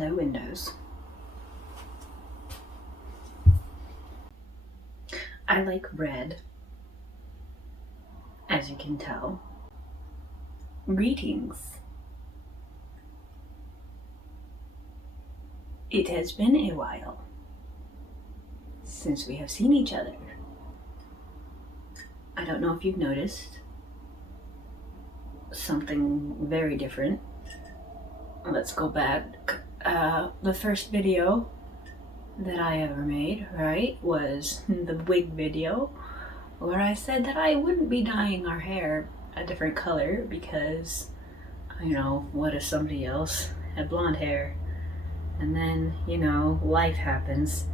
Hello, Windows. I like red, as you can tell. Greetings. It has been a while since we have seen each other. I don't know if you've noticed something very different. Let's go back. The first video that I ever made, right, was the wig video where I said that I wouldn't be dyeing our hair a different color because, you know, what if somebody else had blonde hair? And then, you know, life happens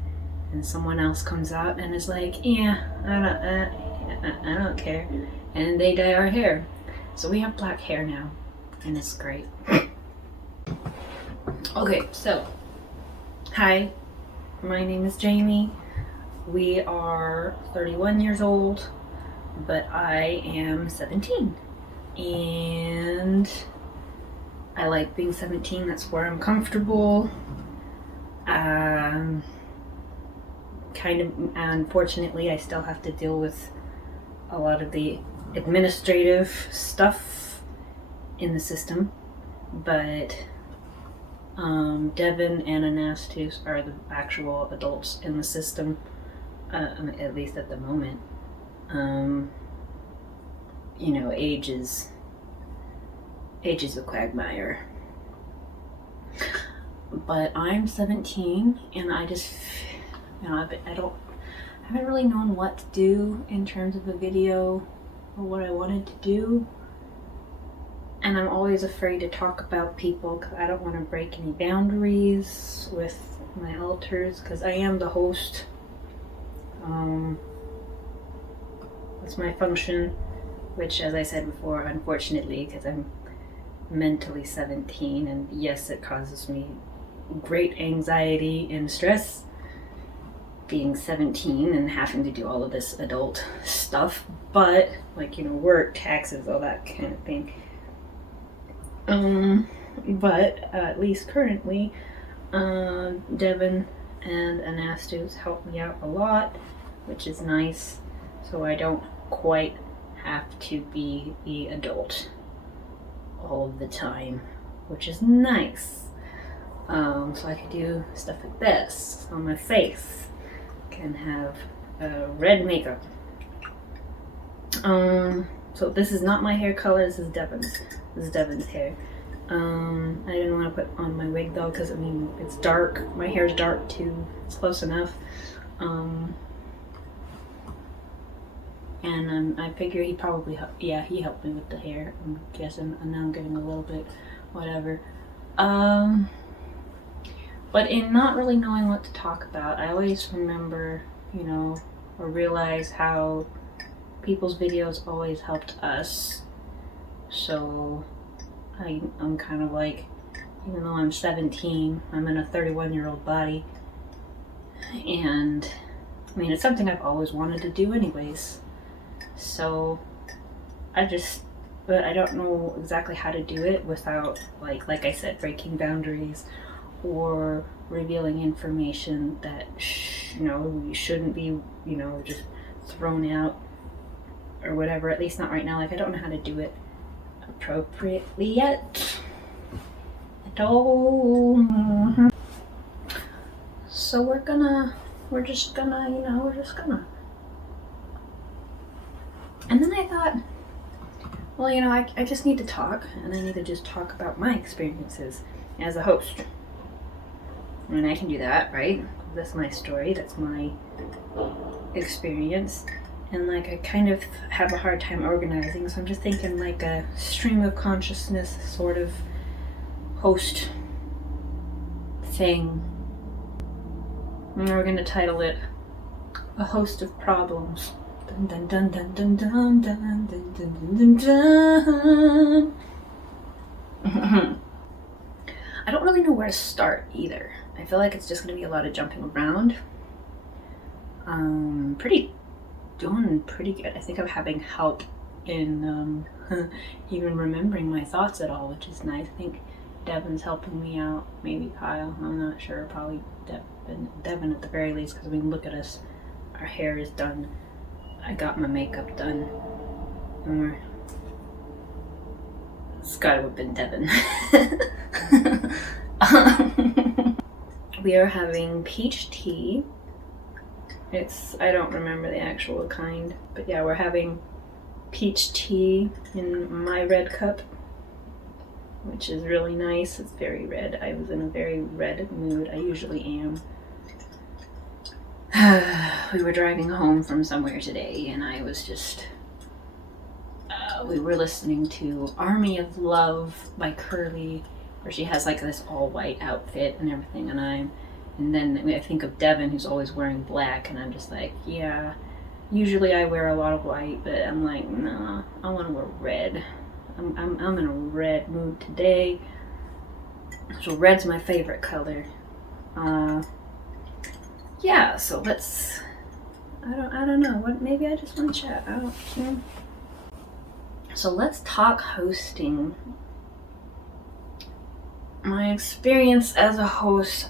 and someone else comes out and is like, yeah, I don't care. And they dye our hair. So we have black hair now and it's great. Okay, so, hi, my name is Jamie. We are 31 years old, but I am 17. And I like being 17, that's where I'm comfortable. Kind of, unfortunately, I still have to deal with a lot of the administrative stuff in the system, but Devin and Anastas are the actual adults in the system, at least at the moment. You know, age is a quagmire. But I'm 17 and I just, you know, I haven't really known what to do in terms of a video or what I wanted to do. And I'm always afraid to talk about people because I don't want to break any boundaries with my alters because I am the host. That's my function, which, as I said before, unfortunately, because I'm mentally 17, and yes, it causes me great anxiety and stress being 17 and having to do all of this adult stuff, but like, you know, work, taxes, all that kind of thing. But at least currently, Devin and Anastas help me out a lot, which is nice, so I don't quite have to be the adult all of the time, which is nice. So I can do stuff like this on my face, can have red makeup. So this is not my hair color, this is Devin's hair. I didn't want to put on my wig though because I mean it's dark, my hair's dark too, it's close enough. And I figure he probably he helped me with the hair, I'm guessing, and now I'm getting a little bit whatever. But in not really knowing what to talk about, I always remember, you know, or realize how people's videos always helped us. So I'm kind of like, even though I'm 17, I'm in a 31-year-old body. And I mean, it's something I've always wanted to do anyways. So but I don't know exactly how to do it without, like I said, breaking boundaries or revealing information that, you know, we shouldn't be, you know, just thrown out or whatever, at least not right now. Like, I don't know how to do it appropriately yet at all. So we're just gonna. And then I thought, well, you know, I just need to talk, and I need to just talk about my experiences as a host. And I can do that, right? That's my story, that's my experience. And like, I kind of have a hard time organizing, so I'm just thinking like a stream of consciousness sort of host thing. And we're gonna title it A Host of Problems. Dun dun dun dun dun dun dun dun dun dun dun. I don't really know where to start either. I feel like it's just gonna be a lot of jumping around. Doing pretty good. I think I'm having help in even remembering my thoughts at all, which is nice. I think Devin's helping me out. Maybe Kyle. I'm not sure. Probably Devin at the very least, because I mean, look at us. Our hair is done. I got my makeup done. And it's gotta have been Devin. We are having peach tea. I don't remember the actual kind, but yeah, we're having peach tea in my red cup, which is really nice. It's very red. I was in a very red mood. I usually am. We were driving home from somewhere today, and I was just... we were listening to Army of Love by Curly, where she has like this all-white outfit and everything, and then I think of Devin, who's always wearing black, and I'm just like, yeah, usually I wear a lot of white, but I'm like, nah, I want to wear red. I'm in a red mood today. So red's my favorite color. Yeah, so let's, I don't know, what, maybe I just want to chat. I don't know. So let's talk hosting. My experience as a host,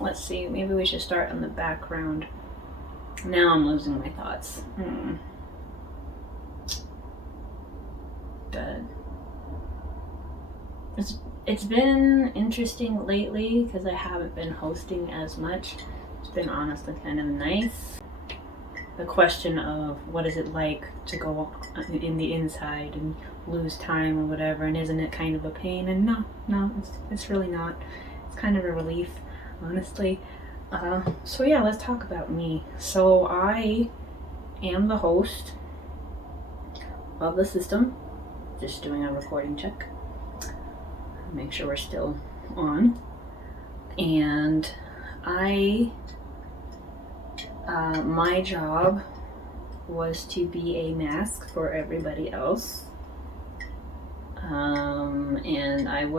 let's see, maybe we should start on the background. Now I'm losing my thoughts. But it's been interesting lately because I haven't been hosting as much. It's been honestly kind of nice. The question of what is it like to go in the inside and lose time or whatever, and isn't it kind of a pain? And no, it's really not. It's kind of a relief, honestly. So yeah, let's talk about me. So I am the host of the system. Just doing a recording check. Make sure we're still on. And my job was to be a mask for everybody else. And I'm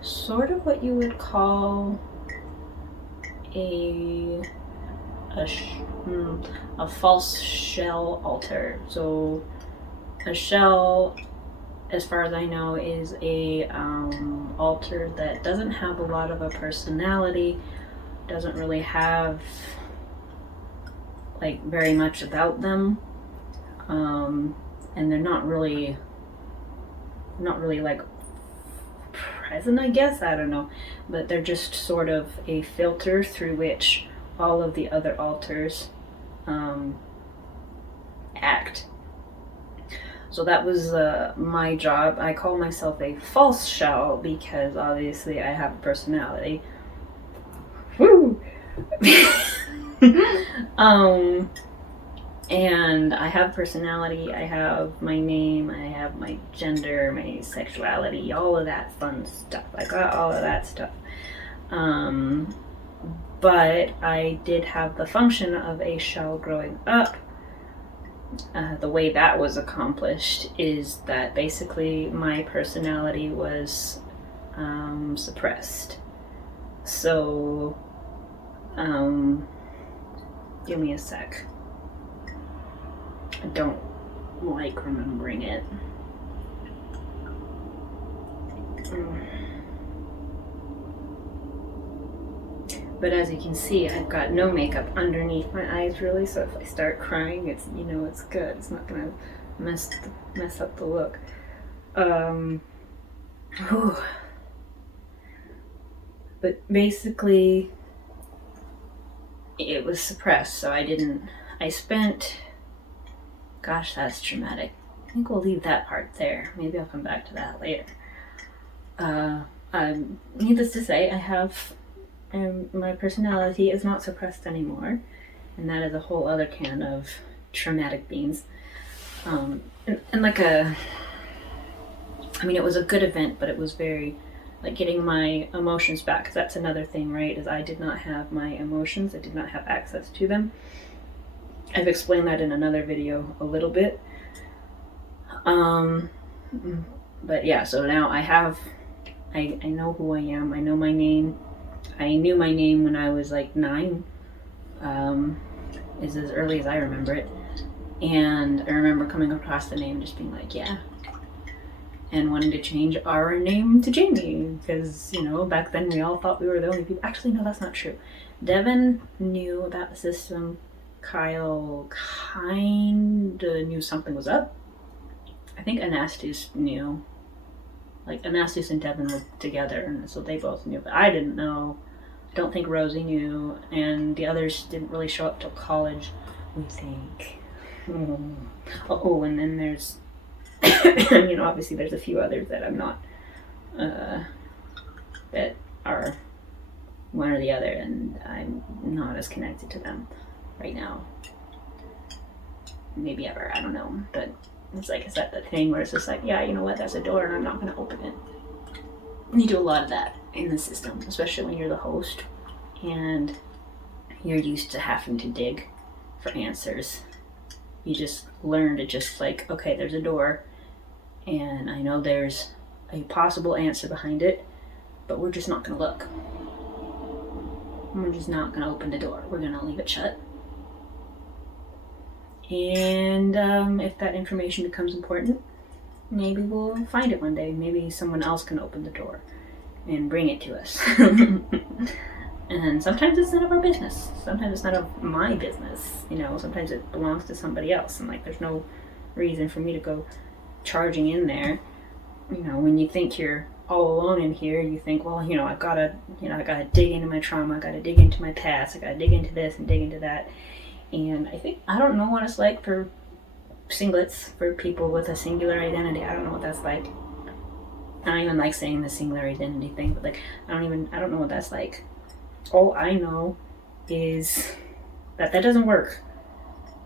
sort of what you would call a false shell alter. So a shell, as far as I know, is a alter that doesn't have a lot of a personality, doesn't really have like very much about them, and they're not really like present, I guess, I don't know, but they're just sort of a filter through which all of the other alters act. So that was my job. I call myself a false shell because obviously I have a personality. Woo! And I have personality, I have my name, I have my gender, my sexuality, all of that fun stuff. I got all of that stuff. But I did have the function of a shell growing up. The way that was accomplished is that basically my personality was suppressed. So, give me a sec. I don't like remembering it. But as you can see, I've got no makeup underneath my eyes really, so if I start crying, it's, you know, it's good. It's not gonna mess up the look. But basically, it was suppressed, so I spent, gosh, that's traumatic. I think we'll leave that part there. Maybe I'll come back to that later. Needless to say, my personality is not suppressed anymore, and that is a whole other can of traumatic beans. And like it was a good event, but it was very, like, getting my emotions back, because that's another thing, right, is I did not have my emotions, I did not have access to them. I've explained that in another video a little bit. But yeah, so now I know who I am, I know my name. I knew my name when I was like 9, is as early as I remember it. And I remember coming across the name and just being like, yeah, and wanting to change our name to Jamie because, you know, back then we all thought we were the only people. Actually, no, that's not true. Devin knew about the system. Kyle kinda knew something was up. I think Anastas knew. Like, Anastas and Devin were together, and so they both knew, but I didn't know. I don't think Rosie knew, and the others didn't really show up till college, we think. Oh, and then there's, you know, obviously there's a few others that I'm not, that are one or the other, and I'm not as connected to them right now. Maybe ever, I don't know, but it's like, is that the thing where it's just like, yeah, you know what, that's a door and I'm not going to open it. You do a lot of that in the system, especially when you're the host and you're used to having to dig for answers. You just learn to just like, okay, there's a door and I know there's a possible answer behind it, but we're just not going to look. We're just not going to open the door. We're going to leave it shut. And if that information becomes important, maybe we'll find it one day. Maybe someone else can open the door and bring it to us. And sometimes it's none of our business. Sometimes it's none of my business. You know, sometimes it belongs to somebody else. And like, there's no reason for me to go charging in there. You know, when you think you're all alone in here, you think, well, you know, I gotta dig into my trauma. I gotta dig into my past. I gotta dig into this and dig into that. And I don't know what it's like for singlets, for people with a singular identity. I don't know what that's like. I don't even like saying the singular identity thing, but like, I don't know what that's like. All I know is that doesn't work.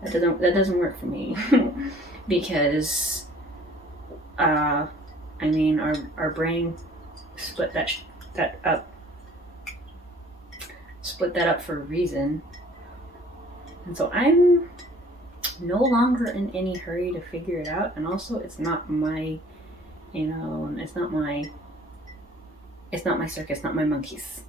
That doesn't work for me. Because, I mean, our brain split that up for a reason. And so I'm no longer in any hurry to figure it out. And also, it's not my, you know, it's not my circus, not my monkeys.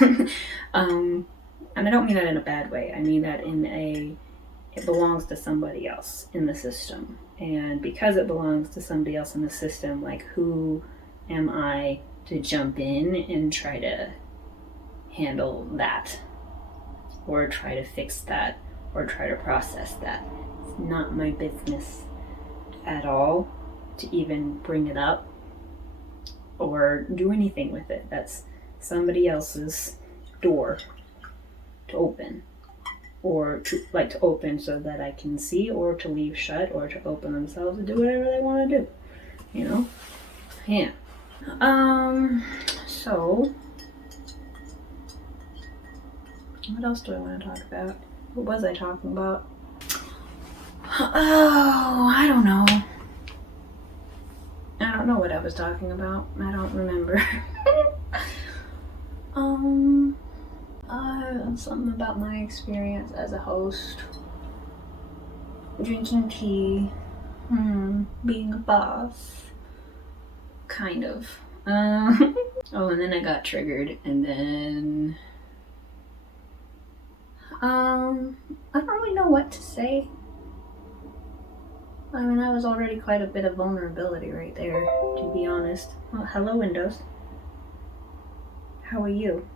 And I don't mean that in a bad way. I mean that it belongs to somebody else in the system. And because it belongs to somebody else in the system, like, who am I to jump in and try to handle that? Or try to fix that, or try to process that. It's not my business at all to even bring it up or do anything with it. That's somebody else's door to open, or to open so that I can see, or to leave shut, or to open themselves to do whatever they want to do. You know? Yeah. So what else do I want to talk about? What was I talking about? Oh, I don't know. I don't know what I was talking about. I don't remember. Something about my experience as a host. Drinking tea. Being a boss. Kind of. Oh, and then I got triggered, and then I don't really know what to say. I mean, that was already quite a bit of vulnerability right there, to be honest. Well, hello, Windows. How are you?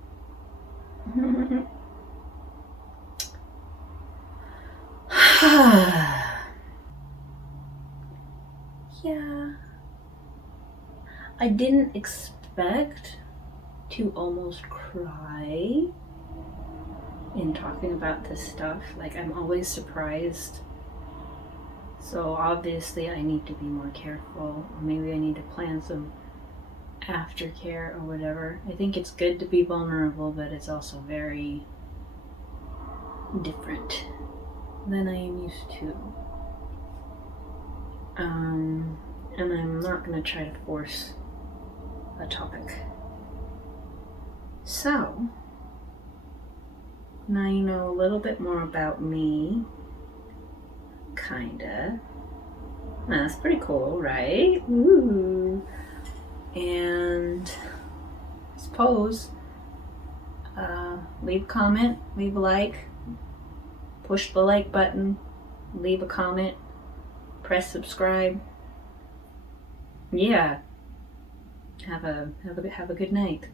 Yeah. I didn't expect to almost cry in talking about this stuff. Like, I'm always surprised. So obviously I need to be more careful. Maybe I need to plan some aftercare or whatever. I think it's good to be vulnerable, but it's also very different than I am used to. And I'm not going to try to force a topic. So, now you know a little bit more about me. Kinda. That's pretty cool, right? Ooh. And I suppose, leave a comment, leave a like, push the like button, leave a comment, press subscribe. Yeah. Have a good night.